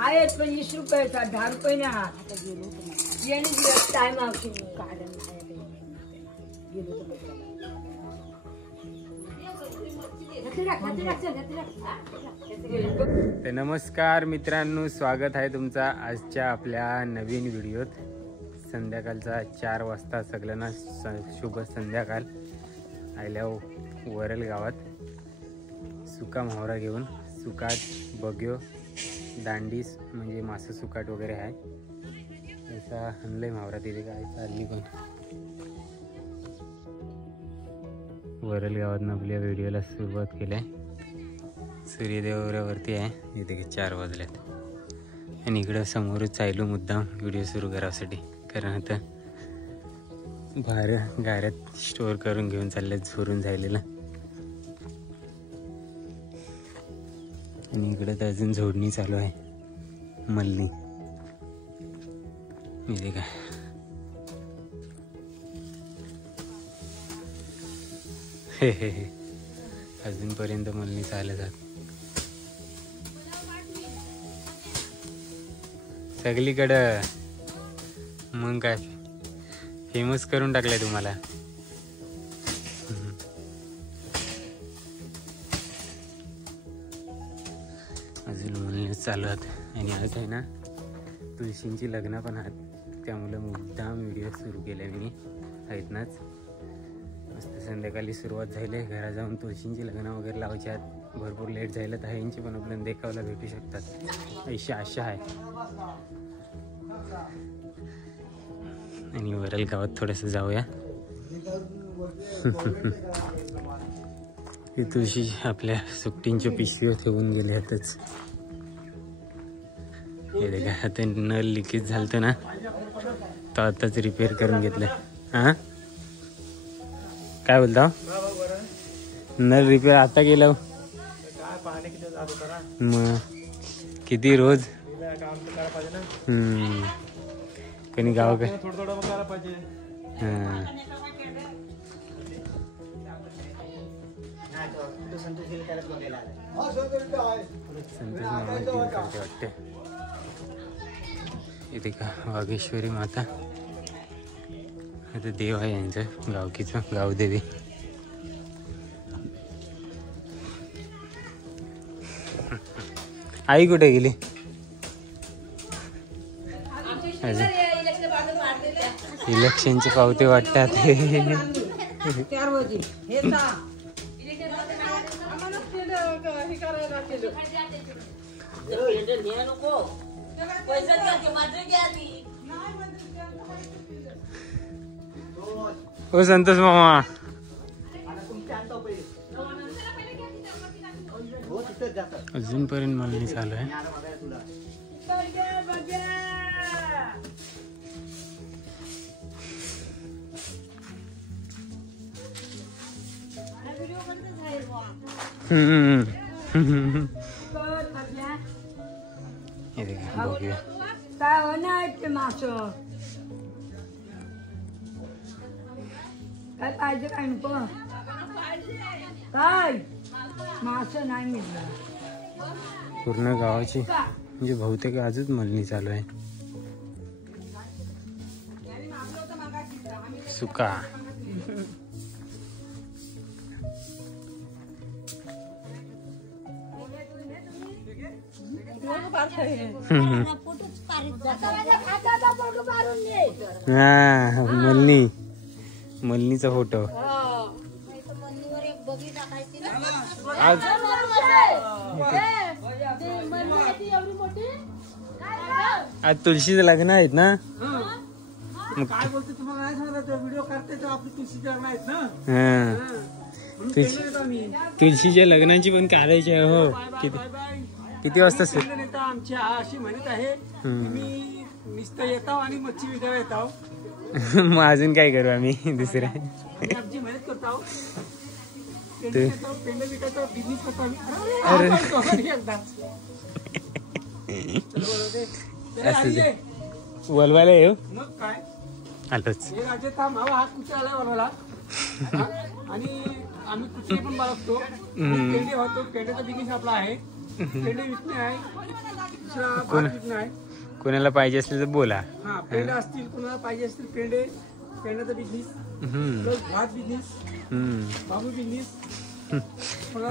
आहेत पण 20 रुपयाचा 10 रुपये नाही आहात याने दिवस टाइम आवशी नमस्कार मित्रांनो, स्वागत आहे तुमचा आजच्या आपल्या नवीन व्हिडिओत. संध्याकाळचा 4 वाजता सगळ्यांना शुभ संध्याकाळ. आल्या वरल गावात सुका म्हावरा घेऊन सुकाट बग्यो दांडीस म्हणजे मासे सुकाट वगैरे आहे. ऐसा हनलय म्हावरा तिथे काय चालली पण वरल गावातनं आपल्या व्हिडिओला सुरुवात केली आहे. सूर्यदेवावरती आहे. इथे 4 वाजल्यात आणि इकडं समोरच चालू मुद्दाम व्हिडिओ सुरू करायसाठी, कारण आता बाहेर गाऱ्यात स्टोअर करून घेऊन चालल्यात झोरून झालेलं. आणि इकडं तर अजून झोडणी चालू आहे मल्ली. इथे काय हे अजूनपर्यंत मल्ली चालत जात सगळीकडं. मग काय फेमस करून टाकलंय तुम्हाला. अजून मल्लीच चालू आहेत. आणि आज आहे ना तुळशींची लग्न पण आहेत, त्यामुळे मुद्दाम व्हिडिओ सुरू केले मी आहेत नाच. मस्त संध्याकाळी सुरुवात झाली आहे. घरा जाऊन तुळशींची लग्न वगैरे लावायची आहेत. भरपूर लेट झालं तर यांची पण आपल्याला देखावला भेटू शकतात अशी आशा आहे. आणि वरल गावात थोडंसं जाऊया. ही तुळशी आपल्या सुट्टींच्या पिशवीवर ठेवून गेले आताच. हे देखा आता नळ लिकेज झालं ना, तर आताच रिपेअर करून घेतलं. हां काय बोलता? नळ रिपेअर आता केलं मग किती रोज कोणी गावाकडे हां वाटते. इथे का वाघेश्वरी माता, आता देव आहे यांचं गावकीचं गावदेवी. आई कुठे गेली? इलेक्शनचे पावते वाटतात. ओ संतोष मामा, अजूनपर्यंत मल्ली चालू आहे. काय होणार ते मास काय पाहिजे काय नको काय मास नाही मिळणार. पूर्ण गावाची म्हणजे बहुतेक आजच मल्ली चालू आहे. सुका मल्ली मल्लीचा फोटो आज आज तुळशीचं लग्न आहेत ना. तुळशीच्या लग्नाची पण काढायची आहे. हो किती वाजता आमची अशी म्हणत आहे मी नुसतं येतो आणि मच्छी विकायला येतो. मग अजून काय करू आम्ही दुसरं? आमची मेहनत करतो. ते पेंडे विकायचा बिझनेस करतो आम्ही. असं दे. बोलवायला येऊ मग काय आलोच. हे राजे थांब. हा कुठे आलाय बनवायला. आणि आम्ही कुठे पण बाळगतो. पेंडे होतो. पेंड्याचा बिझनेस आपला आहे. पेंडे विकणे आहे. दुसरा भात विकणे आहे. कोणाला पाहिजे असले तर बोला. हा पेंडे असतील, कोणाला पाहिजे असतील पेंडे, पेंड्याचा बिझनेस, भात बिझनेस, बांबू बिझनेस,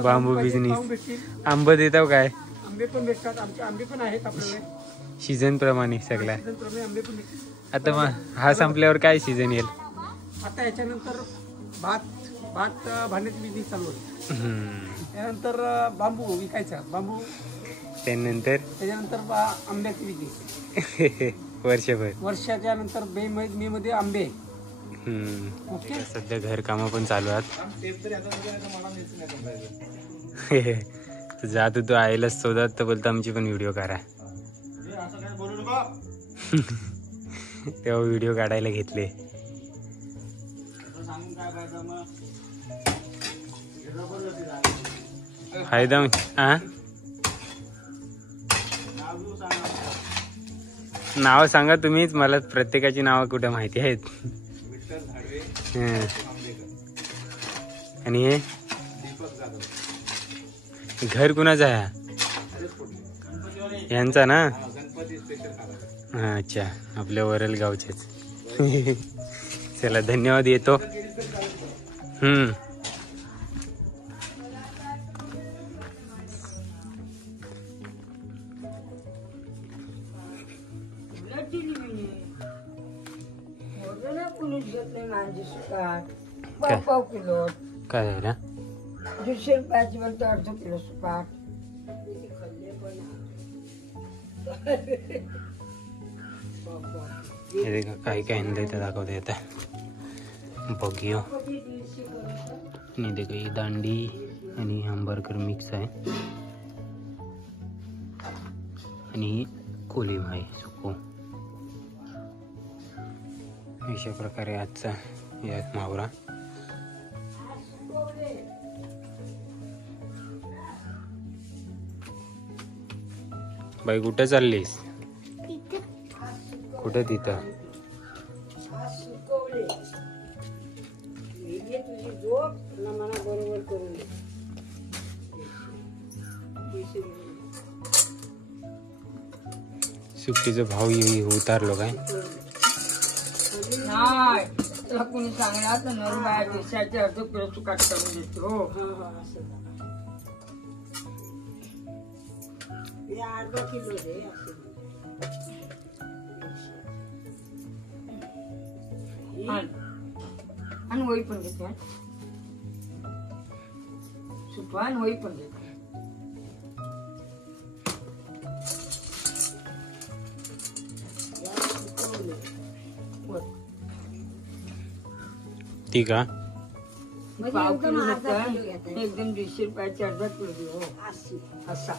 बांबू बिझनेस. भेटतील. आंबे देताव काय? आंबे पण भेटतात. आमचे आंबे पण आहेत आपल्याकडे. सीझन प्रमाणे सगळ्या. आंबे पण भेटतील. आता मग हा संपल्यावर काय सीझन येईल? आता याच्यानंतर भात भांड्याची बिझनेस चालू आहे. त्यानंतर बांबू विकायचा. बांबू त्याच्यानंतर आंब्याची बिझनेस. वर्षाच्या नंतर मे मध्ये आंबे. ओके. सध्या घर काम पण चालू आहेत. जात होतो आईला शोधात तर बोलतो आमची पण व्हिडिओ करा. तेव्हा व्हिडिओ काढायला घेतले. फायदा हा नाव सांगा तुम्हीच. मला प्रत्येकाची नावं कुठे माहिती आहेत. आणि हे घर कुणाचं आहे? यांचा ना. अच्छा आपल्या वरल गावचेच. चला धन्यवाद. येतो. पाव किलो. काय आहे ना? 150 रुपयाची बोलतो. अर्धा किलो सुपाट. काही काही आणलंय ते दाखवते आता. बघूया. आणि ते काही दांडी आणि आंबरकर मिक्स आहे. आणि कोलिम आहे सुको. अशा प्रकारे आजचा या मावरा. बाई कुठे चाललीस? कुठे तिथं? सुट्टीचा भाव उतारलो काय? नाही तुला कोणी सांगला तर नरू बाया दिवसाचे अर्ध किलो सुकाट करून देतो. अर्धा किलो दे. आणि वही पण घेते. सुपा आणि वही पण घेते. ती का? पाव किलो एकदम 150 रुपयाचे अर्धा किलो दे. हो असा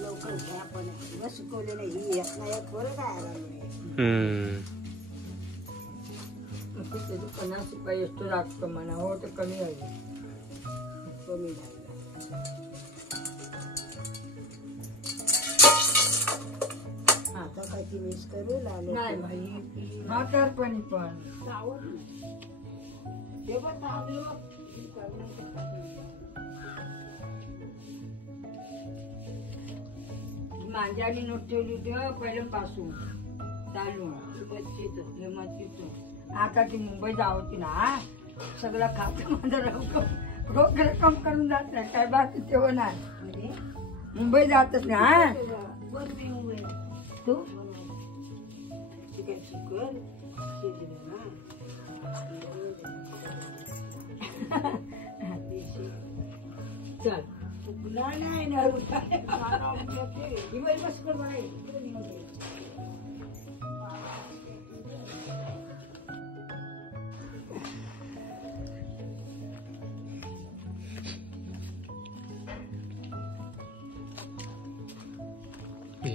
लवकर घ्या. पण सुकवले नाही. त्याचे 50 रुपये ಎಷ್ಟು लागतो म्हणा. हो तर कमी आहे. कमी आता काय ती मिस करू लागलो नाही भाई. म्हातार पण मांजानी नोट ठेवली होती पहिल्यापासून चालू. आता ती मुंबई जावती ना. सगळं खातं माझं रोख रक्कम करून जात नाही. काय बाकी तेव्हा नाही. मुंबई जातच ना. तू चल नाही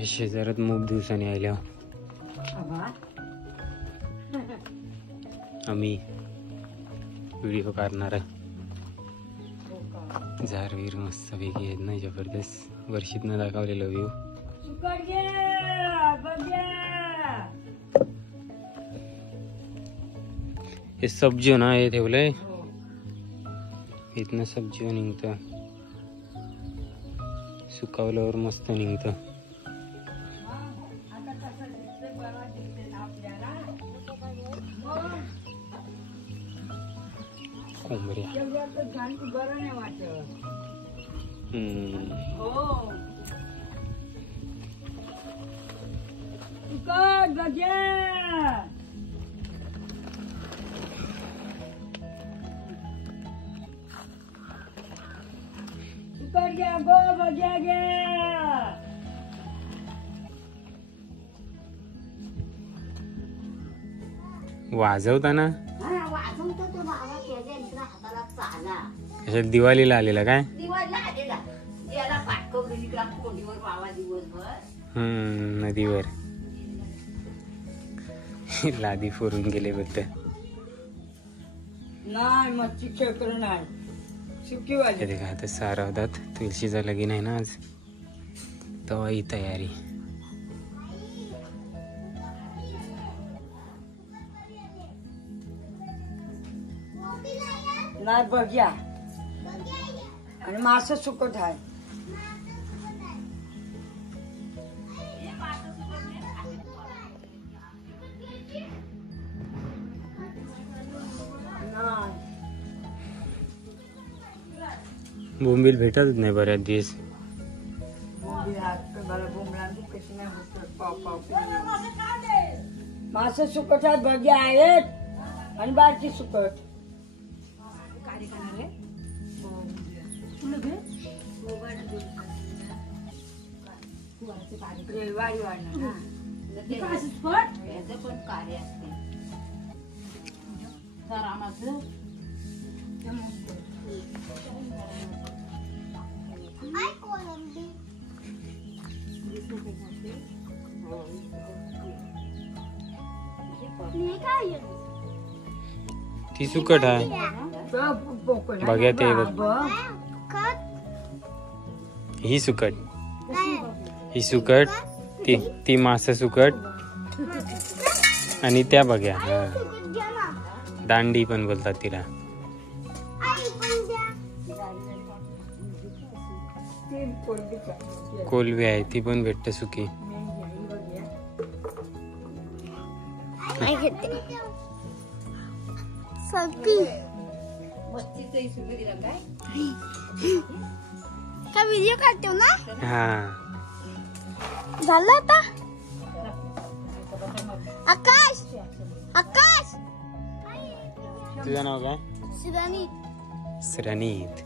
शेजारात खूप दिवसांनी आल्या. आम्ही व्हिडिओ काढणार आहे. झारवीर मस्त पैकी आहेत ना, जबरदस्त. वर्षीतनं दाखवलेलं व्ह्यू. हे सब्जी ना हे ठेवलंय इथनं. सब्जी निघतं, सुकावल्यावर मस्त निघतं. कोंबड्या बरं नाही वाटत. गजा घ्या गो बघ्या घ्या. वाजवताना कशात दिवाळीला आलेला काय? नदीवर लादी फोडून गेले बघ. नाही मच्छी खेकडं नाही, सुकी वाली. ते आता सारा होतात. तुळशीचा लगीन आहे ना आज, तेव्हा ही तयारी. नाही बघ्या आणि मासं सुकट आहे. बोंबील भेटतच नाही बऱ्याच दिवस. मासं सुकट आहेत, बघ्या आहेत आणि बारकी सुकट. वाढी वाढणार पण कार्य असते. ती सुकट आहे बघ्या ते बघ. ही सुकट, ही सुकट, ती मासा सुकट आणि त्या बघ्या. दांडी पण बोलतात तिला. कोलवी आहे ती पण भेटते सुकी. का व्हिडिओ काढतो ना? हा झालं आता. आकाश, आकाश. तुझं नाव काय? शिरानी. श्रणीत.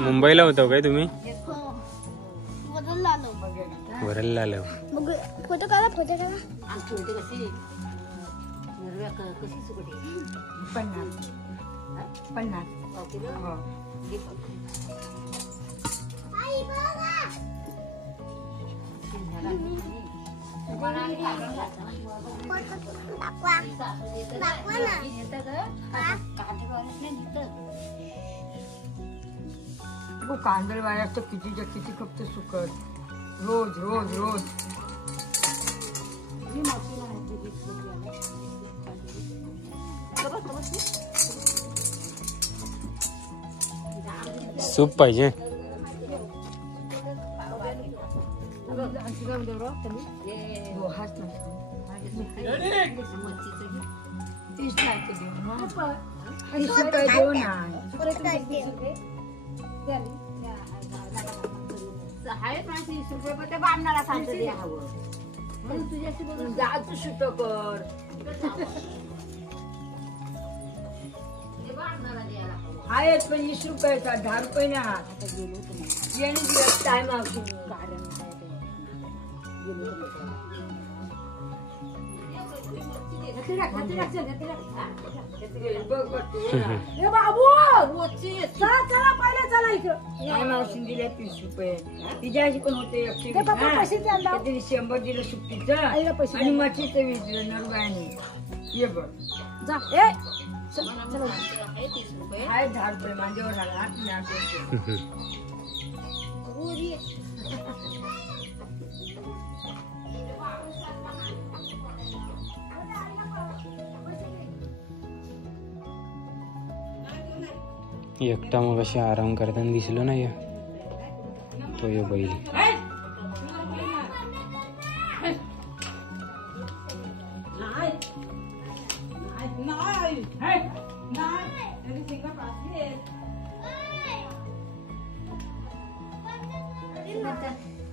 मुंबईला होतो काय तुम्ही? वरला आलो. वरला आलो. मग फोटो काढा, फोटो काढा. कांदळवाड्या तर कितीच्या किती खपत सुकट. रोज रोज रोज. सूप पाहिजे. आहेत पण 20 रुपयाचा, 10 रुपये ना. टाइम मावशी दिल्या 30 रुपये. तिच्या अशी पण होते 100 दिलं सुट्टीचं आणि मच्छीचं 20 दिलं नरवाने. ये बघ जा ए चल चल हाय 10 रुपये माझ्यावर राहा तुम्ही असं एकटा मग अशी आराम करताना दिसलो ना या तो यो बैल.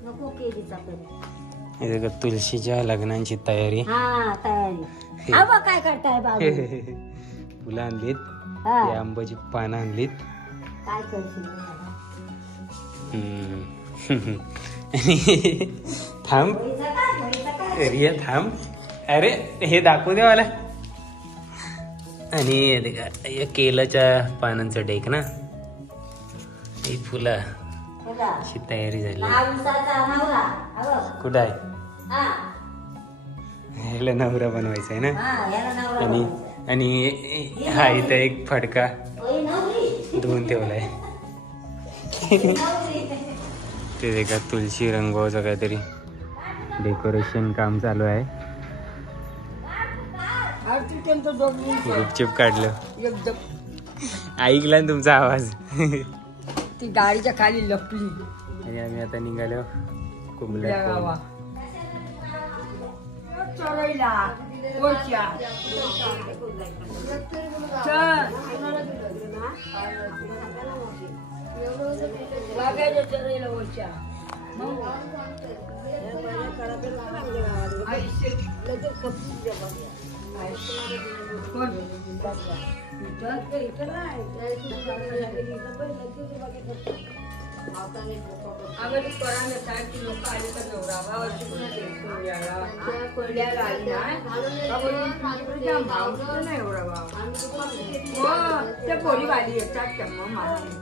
नको केलीचा इथे का तुळशीच्या लग्नाची तयारी. हा तयारी आबा काय करताय बाबू फुलं आणलीत, हा ते आंब्याची पानं आणलीत. काय करशील थांब रिया थांब. अरे हे दाखवू दे मला. आणि हे का हे केळाच्या पानांचं डेक ना, ही फुलं अशी तयारी झाली. कुठं आहे? ह्याला नवरा बनवायचा आहे ना. आणि हा इथं एक फडका धुवून ठेवलाय. ते का तुळशी रंगवाचं काहीतरी डेकोरेशन काम चालू आहे. गुपचूप काढलं. एकदम ऐकला ना तुमचा आवाज. ती गाडीच्या खाली लपली. आणि आम्ही आता निघालो कुंभला. गावा चोरायला वरच्या. वागायला चोरायला वरच्या. आम्हाला कोणाला काय की लोक आले तर नवरा भाव कोल्याला आली नाही एवढा भाव. हो त्या पोरी वाली येतात तेव्हा माझी.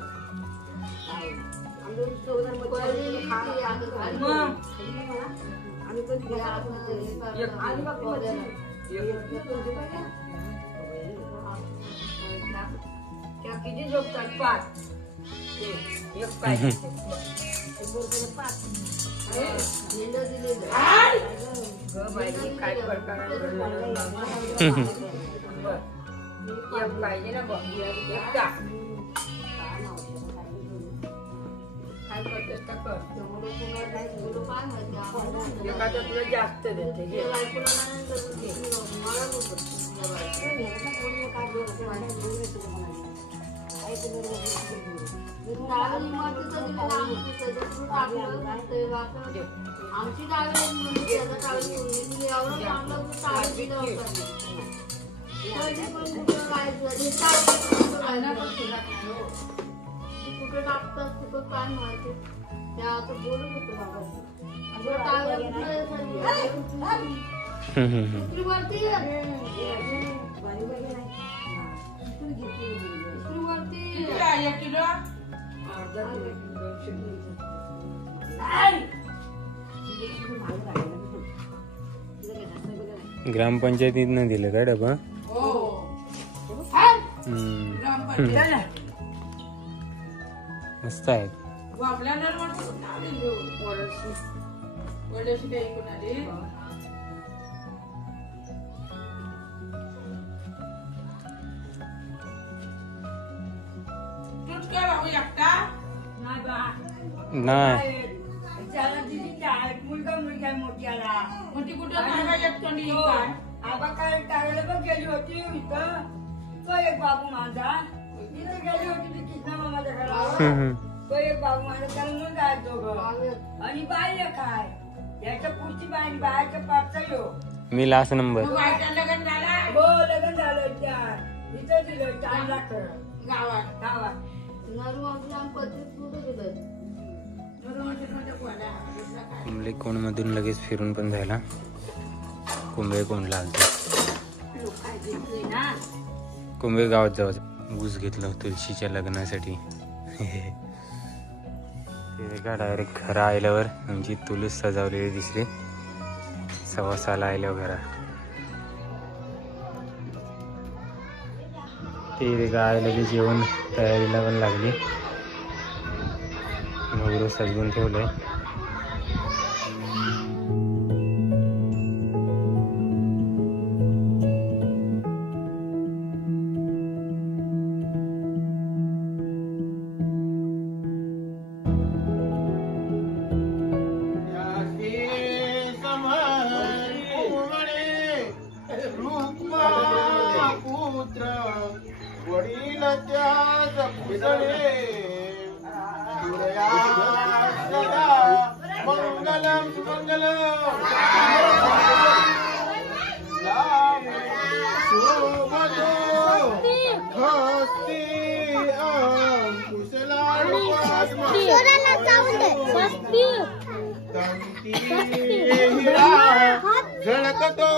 किती झोपतात? 5 एक पाहिजे. काय प्रकार एक पाहिजे ना बघ. एकदा काय करतेस तर कर. एखादा तुला जास्त देते घे. आमची डावी कुठे टाकतात कुठं काय माहिती. त्या आता बोलत होतो ग्रामपंचायतीनं दिलं का डबा? मस्त आहे. नाही मुलगा मुलगा मोठ्याला आबा काय टाळायला बघ गेली होती इथं. तो एक बाबू माझा इथं गेली होती ती कृष्णा मामाच्या घरावर. तो एक बाबू माझा त्याला मुलगा आहे दोघं. आणि बाई काय याच्या पुढची बाई बायच्या पाठचा यो. मी लास्ट नंबर. हो लग्न झालं त्या इथं दिलं 4 लाख गावात. कुंभले कोण मधून लगेच फिरून पण झाला. कुंभे कोणला आलतो. कुंभे गावात जाऊ ऊस घेतलं तुळशीच्या लग्नासाठी. ते का डायरेक्ट घरा आल्यावर आमची तुळस सजावलेली दिसली. 6:15 आल्यावर घरा ते गाय लगेच जेवण तयारीला पण लागली. नवरं सजवून ठेवलंय. वडील त्याच पुतळे सदा मंगलम मंगलम शोभतो हस्ती झळकतो.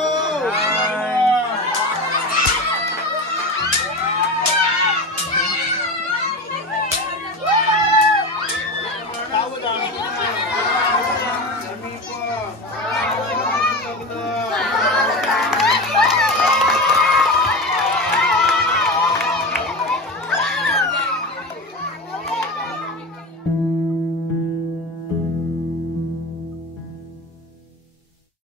Thank you.